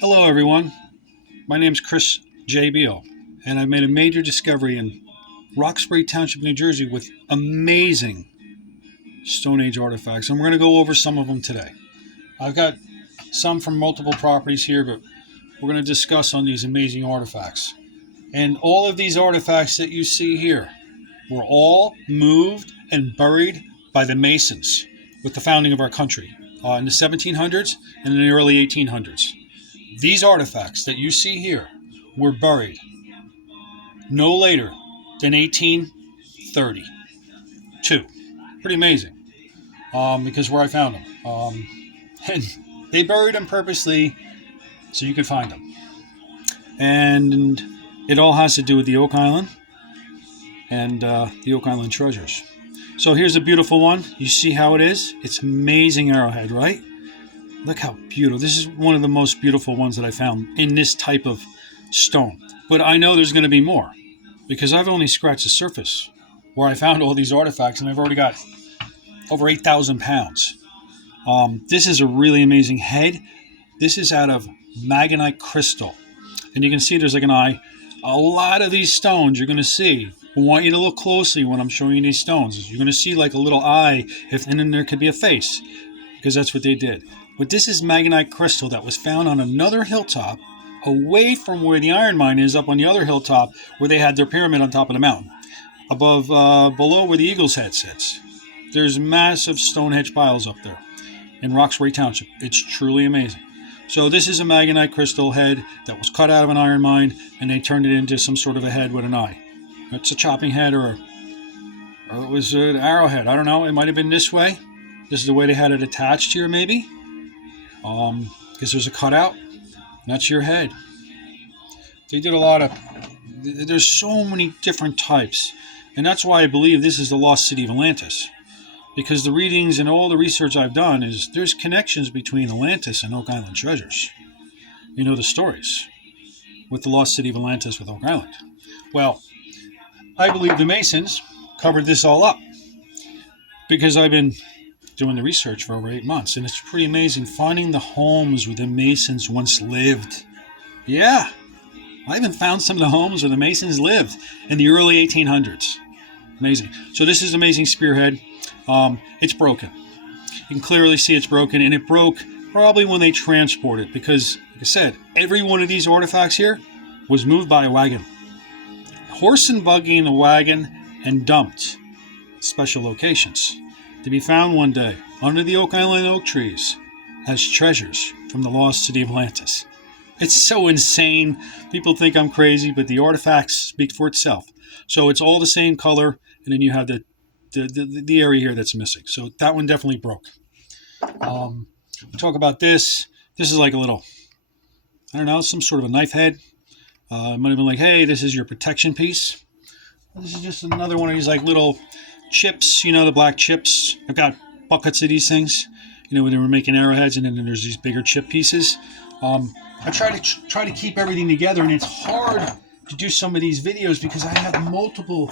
Hello everyone, my name is Chris J. Beal, and I've made a major discovery in Roxbury Township, New Jersey with amazing Stone Age artifacts, and we're going to go over some of them today. I've got some from multiple properties here, but we're going to discuss on these amazing artifacts. And all of these artifacts that you see here were all moved and buried by the Masons with the founding of our country in the 1700s and in the early 1800s. These artifacts that you see here were buried no later than 1832. Pretty amazing, because where I found them. And they buried them purposely so you could find them. And it all has to do with the Oak Island and the Oak Island treasures. So here's a beautiful one. You see how it is? It's amazing arrowhead, right? Look how beautiful. This is one of the most beautiful ones that I found in this type of stone. But I know there's going to be more because I've only scratched the surface where I found all these artifacts, and I've already got over 8,000 pounds. This is a really amazing head. This is out of magnetite crystal. And you can see there's like an eye. A lot of these stones you're going to see. I want you to look closely when I'm showing you these stones. You're going to see like a little eye, and then there could be a face, because that's what they did. But this is magnetite crystal that was found on another hilltop away from where the iron mine is, up on the other hilltop where they had their pyramid on top of the mountain, below where the eagle's head sits. There's massive Stonehenge piles up there in Roxbury Township. It's truly amazing. So this is a magnetite crystal head that was cut out of an iron mine, and they turned it into some sort of a head with an eye. It's a chopping head, or it was an arrowhead. I don't know. It might have been this way. This is the way they had it attached here, maybe. Because there's a cutout. That's your head. They did a lot of... There's so many different types. And that's why I believe this is the lost city of Atlantis. Because the readings and all the research I've done is there's connections between Atlantis and Oak Island treasures. You know the stories with the lost city of Atlantis with Oak Island. Well, I believe the Masons covered this all up because I've been doing the research for over 8 months, and it's pretty amazing finding the homes where the Masons once lived. Yeah, I even found some of the homes where the Masons lived in the early 1800s. Amazing. So this is amazing spearhead. It's broken. You can clearly see it's broken, and it broke probably when they transported it because, like I said, every one of these artifacts here was moved by a wagon. Horse and buggy in a wagon and dumped at special locations to be found one day under the Oak Island oak trees as treasures from the lost city of Atlantis. It's so insane. People think I'm crazy, but the artifacts speak for itself. So it's all the same color, and then you have the area here that's missing. So that one definitely broke. We'll talk about this. This is like a little, I don't know, some sort of a knife head. It might have been like, hey, this is your protection piece. This is just another one of these like little chips, you know, the black chips. I've got buckets of these things, you know, when they were making arrowheads, and then there's these bigger chip pieces. I try to keep everything together, and it's hard to do some of these videos because I have multiple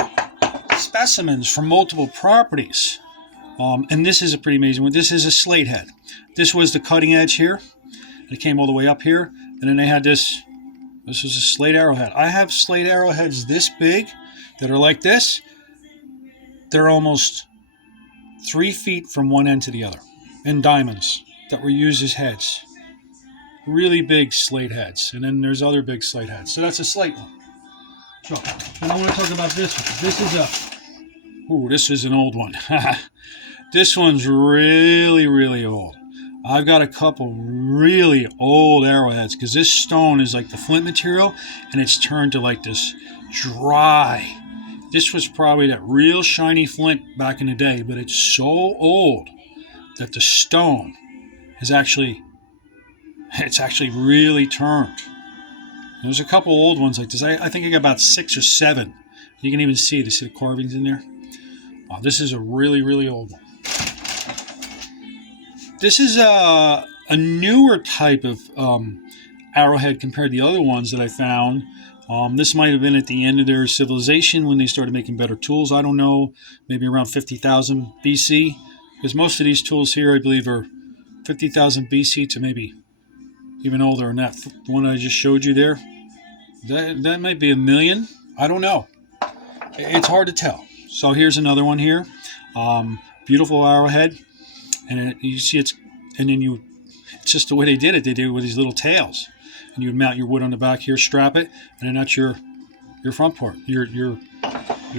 specimens from multiple properties. And this is a pretty amazing one. This is a slate head. This was the cutting edge here. It came all the way up here, and then they had this. This is a slate arrowhead. I have slate arrowheads this big that are like this. They're almost 3 feet from one end to the other. And diamonds that were used as heads. Really big slate heads. And then there's other big slate heads. So that's a slate one. So, and I want to talk about this one. This is an old one. This one's really, really old. I've got a couple really old arrowheads because this stone is like the flint material, and it's turned to like this dry. This was probably that real shiny flint back in the day, but it's so old that the stone is actually really turned. There's a couple old ones like this. I think I got about 6 or 7. You can even see the carvings in there. Oh, this is a really, really old one. This is a newer type of arrowhead compared to the other ones that I found. This might have been at the end of their civilization when they started making better tools. I don't know, maybe around 50,000 BC, because most of these tools here, I believe, are 50,000 BC to maybe even older than that. The one I just showed you there, that might be 1 million. I don't know. It's hard to tell. So here's another one here. Beautiful arrowhead, and you see it's just the way they did it. They did it with these little tails, and you would mount your wood on the back here, strap it, and then that's your front part, your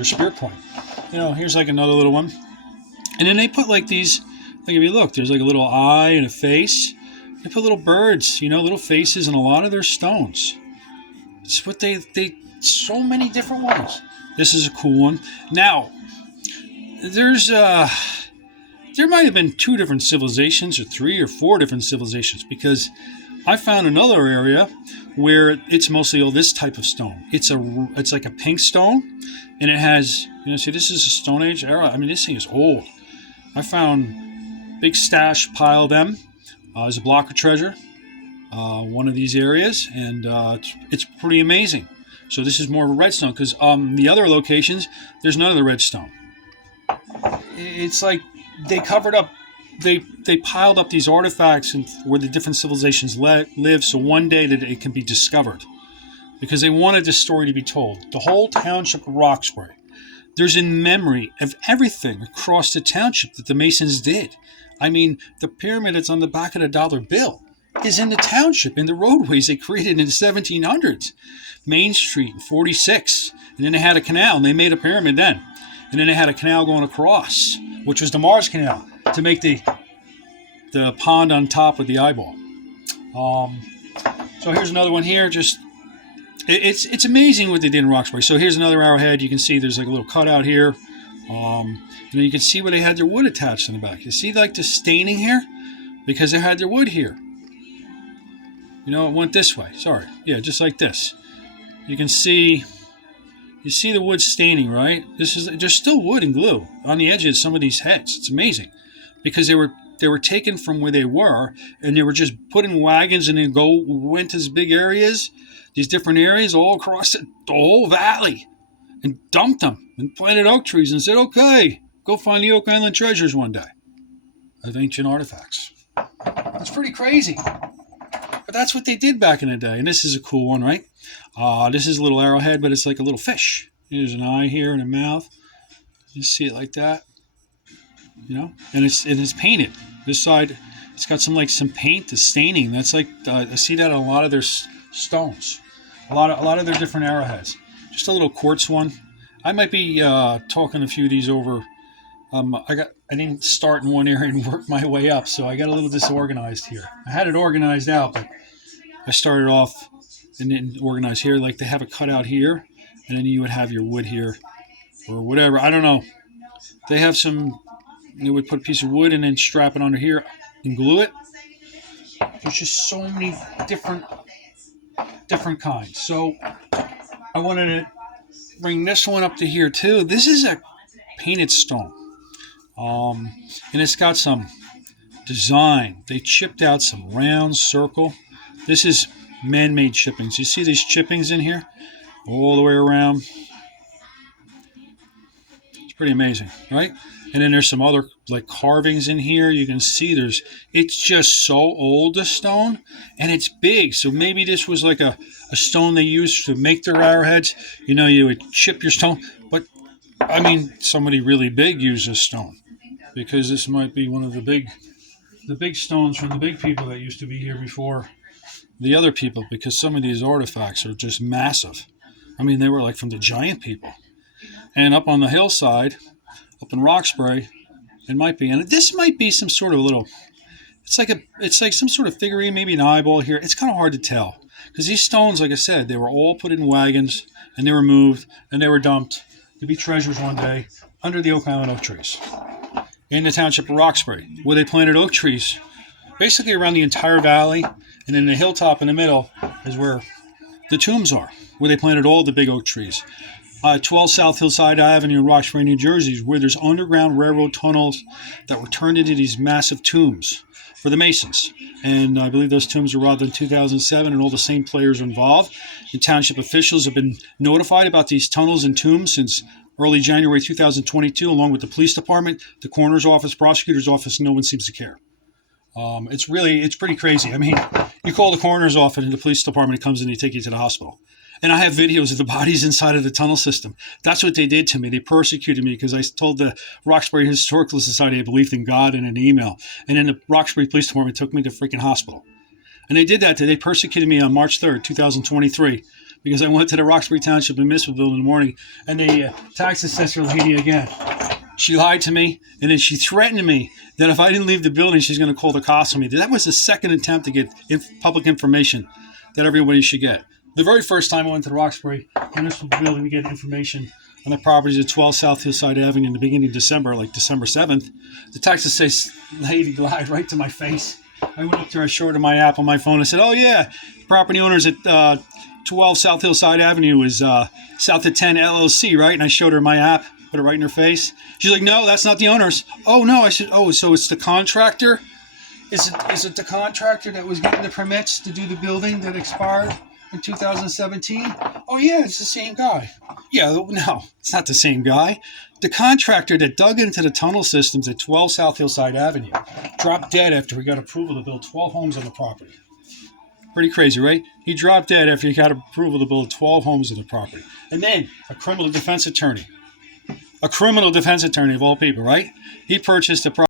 spear point. Here's like another little one, and then they put like these. Like if you look, there's like a little eye and a face. They put little birds, little faces in a lot of their stones. It's what they so many different ones. This is a cool one. Now, there might have been 2 different civilizations or 3 or 4 different civilizations, because I found another area where it's mostly all this type of stone. It's like a pink stone, and it has, see, this is a Stone Age era. I mean, this thing is old. I found big stash pile of them as a block of treasure, one of these areas, and it's pretty amazing. So this is more of a redstone, because the other locations, there's none of the redstone. It's like they covered up, they piled up these artifacts and where the different civilizations live, so one day that it can be discovered, because they wanted this story to be told. The whole township of Roxbury, there's in memory of everything across the township that the Masons did. I mean, the pyramid that's on the back of the dollar bill is in the township, in the roadways they created in the 1700s. Main Street in 46. And then they had a canal, and they made a pyramid then. And then they had a canal going across, which was the Mars Canal, to make the pond on top with the eyeball. So here's another one here. It's amazing what they did in Roxbury. So here's another arrowhead. You can see there's like a little cutout here. And you can see where they had their wood attached in the back. You see like the staining here? Because they had their wood here. It went this way. Sorry. Yeah, just like this. You can see, the wood staining, right? There's still wood and glue on the edges of some of these heads. It's amazing. Because they were taken from where they were, and they were just put in wagons and then went to these big areas, these different areas all across the whole valley, and dumped them and planted oak trees and said, okay, go find the Oak Island treasures one day of ancient artifacts. It's pretty crazy. But that's what they did back in the day. And this is a cool one, right? This is a little arrowhead, but it's like a little fish. There's an eye here and a mouth. You see it like that. And it's painted. This side, it's got some paint, the staining. That's like, I see that on a lot of their stones. A lot of their different arrowheads. Just a little quartz one. I might be talking a few of these over. I didn't start in one area and work my way up, so I got a little disorganized here. I had it organized out, but I started off and then organized here. Like they have a cutout here, and then you would have your wood here, or whatever. I don't know. They have some. They would put a piece of wood and then strap it onto here and glue it. There's just so many different kinds. So I wanted to bring this one up to here too. This is a painted stone. And it's got some design. They chipped out some round circle. This is man-made chippings. You see these chippings in here? All the way around. It's pretty amazing, right? And then there's some other carvings in here. You can see it's just so old, the stone, and it's big. So maybe this was like a stone they used to make their arrowheads. You would chip your stone. But, I mean, somebody really big used this stone, because this might be one of the big stones from the big people that used to be here before the other people, because some of these artifacts are just massive. I mean, they were like from the giant people. And up on the hillside, up in Roxbury, it might be, and this might be some sort of it's like some sort of figurine, maybe an eyeball here. It's kind of hard to tell, because these stones, like I said, they were all put in wagons, and they were moved, and they were dumped to be treasures one day under the Oak Island oak trees in the township of Roxbury, where they planted oak trees basically around the entire valley, and then the hilltop in the middle is where the tombs are, where they planted all the big oak trees. 12 South Hillside Avenue in Roxbury, New Jersey, where there's underground railroad tunnels that were turned into these massive tombs for the Masons. And I believe those tombs were robbed in 2007, and all the same players are involved. And township officials have been notified about these tunnels and tombs since early January 2022, along with the police department, the coroner's office, prosecutor's office. No one seems to care. It's pretty crazy. I mean, You call the coroner's office and the police department comes and they take you to the hospital. And I have videos of the bodies inside of the tunnel system. That's what they did to me. They persecuted me because I told the Roxbury Historical Society I believed in God in an email. And then the Roxbury Police Department took me to freaking hospital. And they did that. They persecuted me on March 3rd, 2023, because I went to the Roxbury Township Municipal Building in the morning, and the tax assessor lady again, she lied to me, and then she threatened me that if I didn't leave the building, she's going to call the cops on me. That was the second attempt to get public information that everybody should get. The very first time I went to the Roxbury Municipal Building to get information on the properties at 12 South Hillside Avenue in the beginning of December, like December 7th, the tax assessor lady lied right to my face. I went up there, I showed her my app on my phone. I said, oh, yeah, property owners at 12 South Hillside Avenue is South of 10 LLC, right? And I showed her my app, put it right in her face. She's like, no, that's not the owners. Oh, no. I said, oh, so it's the contractor? Is it the contractor that was getting the permits to do the building that expired in 2017? Oh, yeah, it's the same guy. Yeah, no, it's not the same guy. The contractor that dug into the tunnel systems at 12 South Hillside Avenue dropped dead after he got approval to build 12 homes on the property. Pretty crazy, right? He dropped dead after he got approval to build 12 homes on the property. And then a criminal defense attorney of all people, right? He purchased the property.